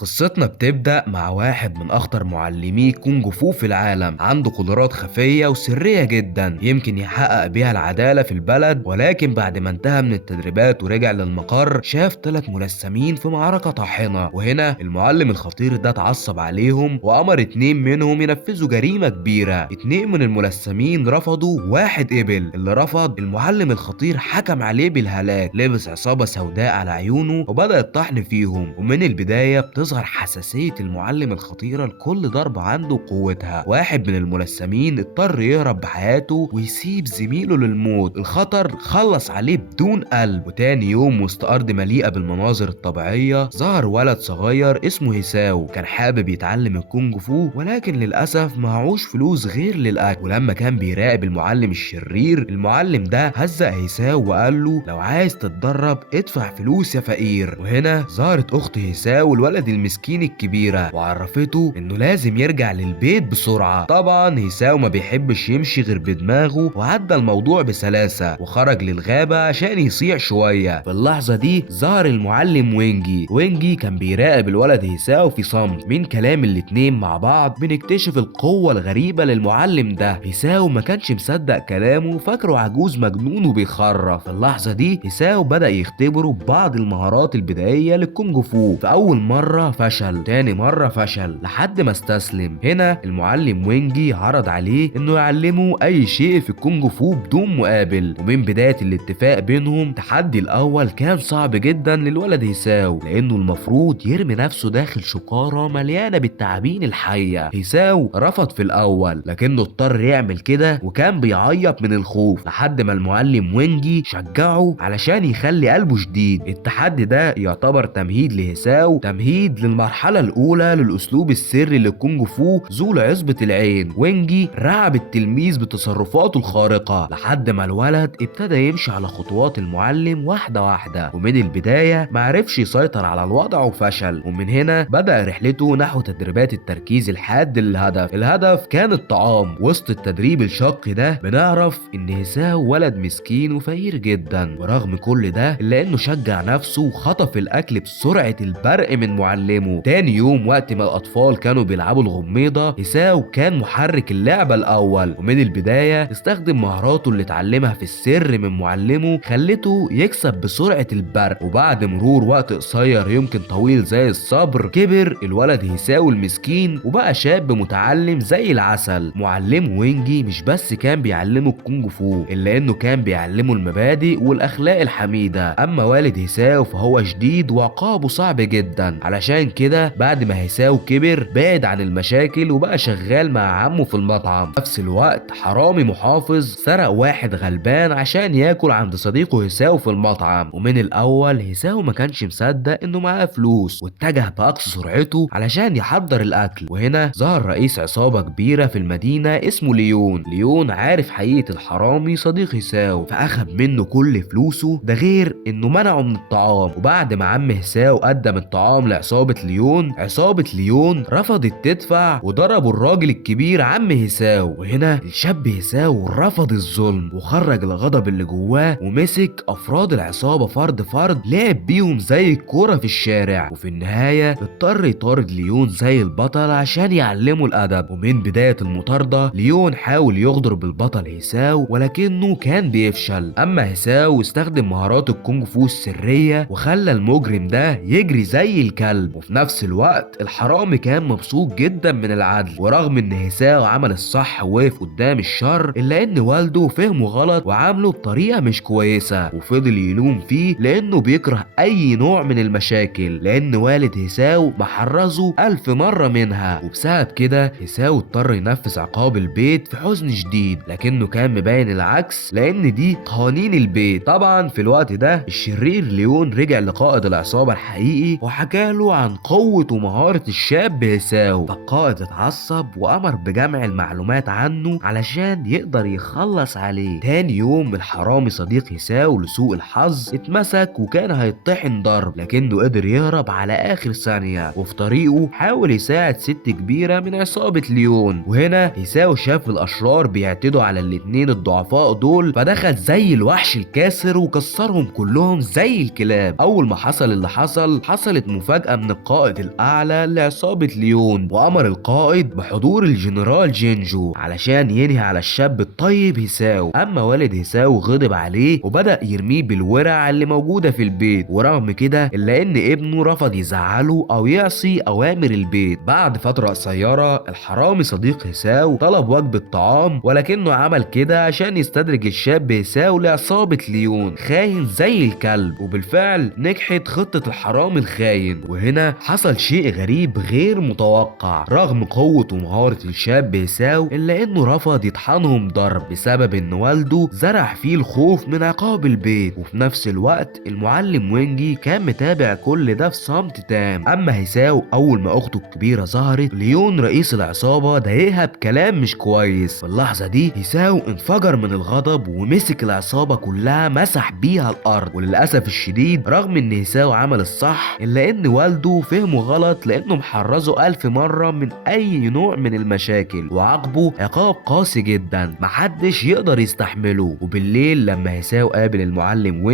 قصتنا بتبدأ مع واحد من أخطر معلمي كونج فو في العالم، عنده قدرات خفية وسرية جدا يمكن يحقق بيها العدالة في البلد. ولكن بعد ما انتهى من التدريبات ورجع للمقر شاف 3 ملثمين في معركة طاحنة، وهنا المعلم الخطير ده اتعصب عليهم وأمر 2 منهم ينفذوا جريمة كبيرة. 2 من الملثمين رفضوا، واحد قبل. اللي رفض المعلم الخطير حكم عليه بالهلاك، لبس عصابة سوداء على عيونه وبدأ الطحن فيهم. ومن البداية بتظهر حساسية المعلم الخطيرة لكل ضربة عنده وقوتها. واحد من الملثمين اضطر يهرب بحياته ويسيب زميله للموت، الخطر خلص عليه بدون قلب. وتاني يوم وسط أرض مليئة بالمناظر الطبيعية ظهر ولد صغير اسمه هيساو، كان حابب يتعلم الكونج فو ولكن للأسف معهوش فلوس غير للأكل. ولما كان بيراقب المعلم الشرير، المعلم ده هزق هيساو وقال له لو عايز تتدرب ادفع فلوس يا فقير. وهنا ظهرت أخت هيساو الولد المسكين الكبيرة وعرفته انه لازم يرجع للبيت بسرعة. طبعا هيساو ما بيحبش يمشي غير بدماغه وعدى الموضوع بسلاسة وخرج للغابة عشان يصيع شوية. في اللحظة دي ظهر المعلم وينجي كان بيراقب الولد هيساو في صمت. من كلام الاتنين مع بعض بنكتشف القوة الغريبة للمعلم ده. هيساو ما كانش مصدق كلامه وفاكره عجوز مجنون وبيخرف. في اللحظة دي هيساو بدأ يختبره ببعض المهارات البدائية للكونج فو. في أول مرة فشل، تاني مرة فشل، لحد ما استسلم. هنا المعلم وينجي عرض عليه انه يعلمه اي شيء في الكونج فو بدون مقابل. ومن بداية الاتفاق بينهم التحدي الاول كان صعب جدا للولد هيساو، لانه المفروض يرمي نفسه داخل شقارة مليانة بالتعابين الحية. هيساو رفض في الاول لكنه اضطر يعمل كده وكان بيعيط من الخوف، لحد ما المعلم وينجي شجعه علشان يخلي قلبه شديد. التحدي ده يعتبر تمهيد لهيساو، تمهيد للمرحلة الأولى للأسلوب السري للكونج فو ذو عصبة العين. وينجي رعب التلميذ بتصرفاته الخارقة لحد ما الولد ابتدى يمشي على خطوات المعلم واحدة واحدة، ومن البداية معرفش يسيطر على الوضع وفشل. ومن هنا بدأ رحلته نحو تدريبات التركيز الحاد للهدف. الهدف كان الطعام. وسط التدريب الشاق ده بنعرف إن هيساو ولد مسكين وفقير جدا، ورغم كل ده إلا إنه شجع نفسه وخطف الأكل بسرعة البرق من معلمه. تاني يوم وقت ما الأطفال كانوا بيلعبوا الغميضة، هيساو كان محرك اللعبة الأول، ومن البداية استخدم مهاراته اللي اتعلمها في السر من معلمه خلته يكسب بسرعة البرق. وبعد مرور وقت قصير يمكن طويل زي الصبر، كبر الولد هيساو المسكين وبقى شاب متعلم زي العسل. معلمه وينجي مش بس كان بيعلمه الكونج فو، إلا إنه كان بيعلمه المبادئ والأخلاق الحميدة. أما والد هيساو فهو شديد وعقابه صعب جدا، علشان كده بعد ما هيساو كبر بعد عن المشاكل وبقى شغال مع عمه في المطعم. في نفس الوقت حرامي محافظ سرق واحد غلبان عشان ياكل عند صديقه هيساو في المطعم، ومن الاول هيساو ما كانش مصدق انه معاه فلوس واتجه باقصى سرعته علشان يحضر الاكل. وهنا ظهر رئيس عصابة كبيرة في المدينة اسمه ليون عارف حقيقة الحرامي صديق هيساو، فاخد منه كل فلوسه، ده غير انه منعه من الطعام. وبعد ما عم هيساو قدم الطعام لعصابة عصابة ليون رفضت تدفع وضربوا الراجل الكبير عم هيساو. وهنا الشاب هيساو رفض الظلم وخرج الغضب اللي جواه ومسك افراد العصابة فرد لعب بيهم زي الكورة في الشارع. وفي النهاية اضطر يطارد ليون زي البطل عشان يعلمه الادب. ومن بداية المطاردة ليون حاول يغدر بالبطل هيساو ولكنه كان بيفشل. اما هيساو استخدم مهارات الكونج فو السرية وخلى المجرم ده يجري زي الكلب. وفي نفس الوقت الحرامي كان مبسوط جدا من العدل، ورغم ان هيساو عمل الصح ووقف قدام الشر الا ان والده فهمه غلط وعامله بطريقة مش كويسة، وفضل يلوم فيه لانه بيكره اي نوع من المشاكل، لان والد هيساو محرزه 1000 مرة منها. وبسبب كده هيساو اضطر ينفذ عقاب البيت في حزن شديد، لكنه كان مبين العكس لان دي قوانين البيت. طبعا في الوقت ده الشرير ليون رجع لقائد العصابة الحقيقي وحكى له عن قوة ومهارة الشاب هيساو. فالقائد اتعصب وأمر بجمع المعلومات عنه علشان يقدر يخلص عليه. تاني يوم الحرامي صديق هيساو لسوء الحظ اتمسك وكان هيطحن ضرب، لكنه قدر يهرب على آخر ثانية، وفي طريقه حاول يساعد ست كبيرة من عصابة ليون. وهنا هيساو شاف الأشرار بيعتدوا على الاتنين الضعفاء دول فدخل زي الوحش الكاسر وكسرهم كلهم زي الكلاب. أول ما حصل اللي حصلت مفاجأة من ابن القائد الأعلى لعصابة ليون، وأمر القائد بحضور الجنرال جينجو علشان ينهي على الشاب الطيب هيساو. أما والد هيساو غضب عليه وبدأ يرميه بالورع اللي موجودة في البيت، ورغم كده إلا إن ابنه رفض يزعله أو يعصي أوامر البيت. بعد فترة قصيرة الحرامي صديق هيساو طلب وجبة طعام، ولكنه عمل كده عشان يستدرج الشاب هيساو لعصابة ليون خاين زي الكلب، وبالفعل نجحت خطة الحرامي الخاين. وهنا حصل شيء غريب غير متوقع، رغم قوة ومهارة الشاب هيساو إلا إنه رفض يطحنهم ضرب بسبب إن والده زرع فيه الخوف من عقاب البيت. وفي نفس الوقت المعلم وينجي كان متابع كل ده في صمت تام. أما هيساو أول ما أخته الكبيرة ظهرت، ليون رئيس العصابة ضايقها بكلام مش كويس. في اللحظة دي هيساو انفجر من الغضب ومسك العصابة كلها مسح بيها الأرض. وللأسف الشديد رغم إن هيساو عمل الصح إلا إن والده فهمه غلط، لأنه محرزه 1000 مرة من أي نوع من المشاكل وعاقبه عقاب قاسي جدا محدش يقدر يستحمله. وبالليل لما هيساو قابل المعلم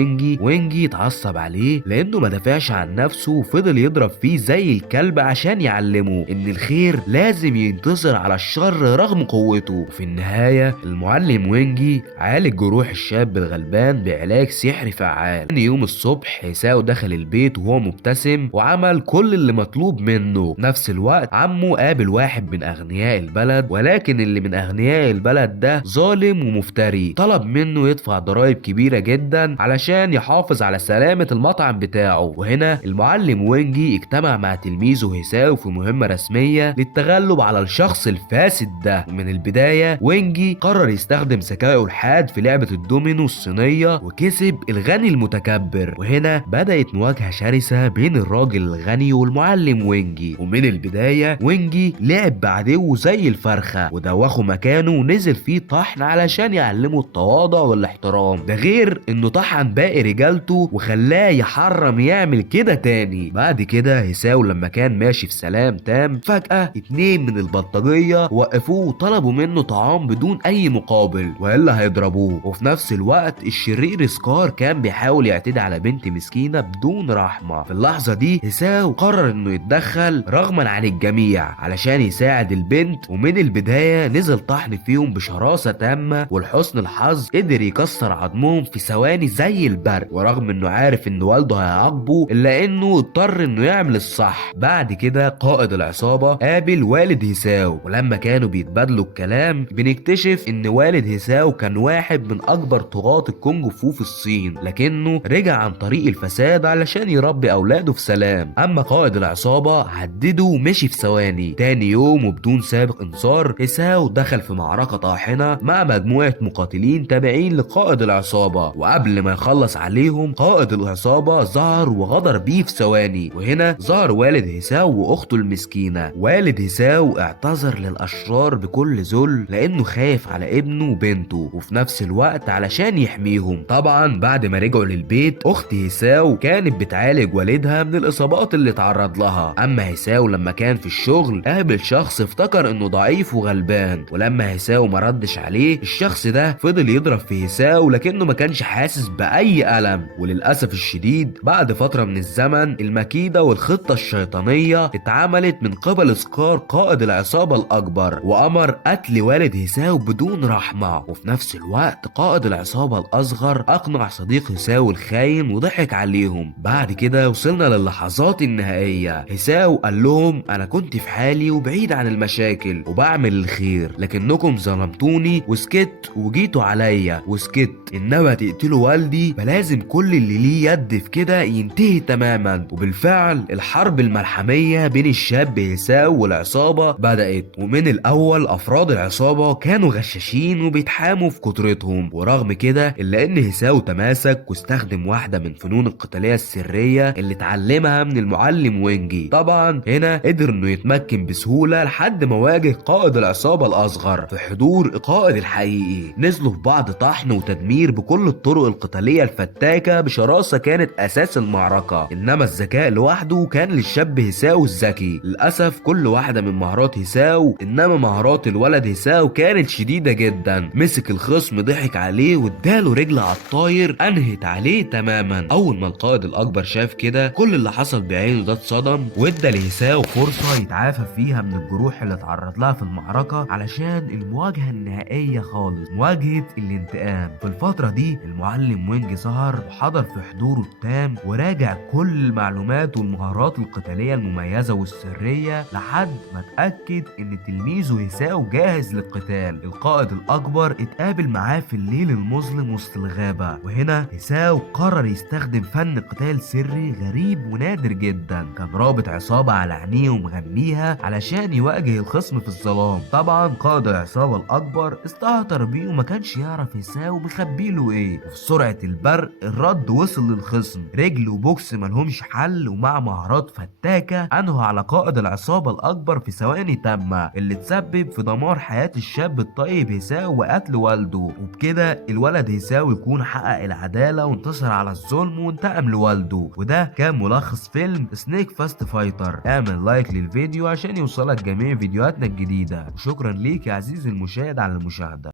وينجي اتعصب عليه لأنه ما دافعش عن نفسه وفضل يضرب فيه زي الكلب عشان يعلمه إن الخير لازم ينتصر على الشر رغم قوته. وفي النهاية المعلم وينجي عالج جروح الشاب الغلبان بعلاج سحري فعال. تاني يوم الصبح هيساو دخل البيت وهو مبتسم وعمل كل اللي مطلوب منه. نفس الوقت عمه قابل واحد من أغنياء البلد، ولكن اللي من أغنياء البلد ده ظالم ومفتري، طلب منه يدفع ضرائب كبيرة جدا علشان يحافظ على سلامة المطعم بتاعه. وهنا المعلم وينجي اجتمع مع تلميذه هيساو في مهمة رسمية للتغلب على الشخص الفاسد ده. ومن البداية وينجي قرر يستخدم ذكائه الحاد في لعبة الدومينو الصينية وكسب الغني المتكبر. وهنا بدأت مواجهة شرسة بين الراجل الغني والمعلم وينجي. ومن البداية وينجي لعب بعدوه زي الفرخة ودوخه مكانه ونزل فيه طحن علشان يعلمه التواضع والاحترام، ده غير انه طحن باقي رجالته وخلاه يحرم يعمل كده تاني. بعد كده هيساو لما كان ماشي في سلام تام فجأة 2 من البلطجية وقفوه وطلبوا منه طعام بدون اي مقابل والا هيضربوه. وفي نفس الوقت الشرير سكار كان بيحاول يعتدي على بنت مسكينة بدون رحمة. في اللحظة دي هيساو قرر انه يتدخل رغما عن الجميع علشان يساعد البنت، ومن البداية نزل طحن فيهم بشراسة تامة، ولحسن الحظ قدر يكسر عظمهم في ثواني زي البرق. ورغم انه عارف ان والده هيعاقبه الا انه اضطر انه يعمل الصح. بعد كده قائد العصابة قابل والد هيساو، ولما كانوا بيتبادلوا الكلام بنكتشف ان والد هيساو كان واحد من اكبر طغاة الكونج فو في الصين، لكنه رجع عن طريق الفساد علشان يربي اولاده في سلام. اما قائد العصابة هدده ومشي في ثواني. تاني يوم وبدون سابق انذار هيساو دخل في معركة طاحنة مع مجموعة مقاتلين تابعين لقائد العصابة، وقبل ما يخلص عليهم قائد العصابة ظهر وغدر بيه في ثواني. وهنا ظهر والد هيساو واخته المسكينة. والد هيساو اعتذر للاشرار بكل ذل لانه خايف على ابنه وبنته وفي نفس الوقت علشان يحميهم. طبعا بعد ما رجعوا للبيت اخت هيساو كانت بتعالج والدها من الاصابات اللي اتعرض لها. اما هيساو لما كان في الشغل قابل شخص افتكر انه ضعيف وغلبان، ولما هيساو ما ردش عليه الشخص ده فضل يضرب في هيساو لكنه ما كانش حاسس باي الم. وللاسف الشديد بعد فتره من الزمن المكيده والخطه الشيطانيه اتعملت من قبل سكار قائد العصابه الاكبر، وامر قتل والد هيساو بدون رحمه. وفي نفس الوقت قائد العصابه الاصغر اقنع صديق هيساو الخاين وضحك عليهم. بعد كده وصلنا للحظات النهائيه. هيساو قال لهم انا كنت في حالي وبعيد عن المشاكل وبعمل الخير، لكنكم ظلمتوني وسكت وجيتوا عليا وسكت، انما تقتلوا والدي فلازم كل اللي ليه يد في كده ينتهي تماما. وبالفعل الحرب الملحميه بين الشاب هيساو والعصابه بدات، ومن الاول افراد العصابه كانوا غشاشين وبيتحاموا في قدرتهم، ورغم كده الا ان هيساو تماسك واستخدم واحده من فنون القتاليه السريه اللي اتعلمها من المعلم وينجي. طبعا هنا قدر انه يتمكن بسهوله لحد ما واجه قائد العصابه الاصغر في حضور القائد الحقيقي. نزلوا في بعض طحن وتدمير بكل الطرق القتاليه الفتاكه بشراسه كانت اساس المعركه، انما الذكاء لوحده كان للشاب هيساو الذكي. للاسف كل واحده من مهارات هيساو، انما مهارات الولد هيساو كانت شديده جدا. مسك الخصم ضحك عليه واداله رجل على الطاير انهت عليه تماما. اول ما القائد الاكبر شاف كده كل اللي حصل بعينه عينه ده اتصدم، وادى لهيساو فرصة يتعافى فيها من الجروح اللي اتعرض لها في المعركة علشان المواجهة النهائية خالص، مواجهة الانتقام. في الفترة دي المعلم وينج ظهر وحضر في حضوره التام وراجع كل المعلومات والمهارات القتالية المميزة والسرية لحد ما اتأكد ان تلميذه هيساو جاهز للقتال. القائد الأكبر اتقابل معاه في الليل المظلم وسط الغابة، وهنا هيساو قرر يستخدم فن قتال سري غريب ونادر جدا. كان رابط عصابة على عينيه ومغميها علشان يواجه الخصم في الظلام. طبعا قائد العصابة الأكبر استهتر بيه وما كانش يعرف هيساو مخبيله ايه، وفي سرعة البرق الرد وصل للخصم. رجل وبوكس ملهمش حل، ومع مهارات فتاكة انهى على قائد العصابة الأكبر في ثواني تامة، اللي تسبب في دمار حياة الشاب الطيب هيساو وقتل والده. وبكده الولد هيساو يكون حقق العدالة وانتصر على الظلم وانتقم لوالده. وده كان ملخص فيلم سنيك فاست فايتر. اعمل لايك للفيديو عشان يوصلك جميع فيديوهاتنا الجديدة، وشكرا ليك يا عزيزي المشاهد على المشاهدة.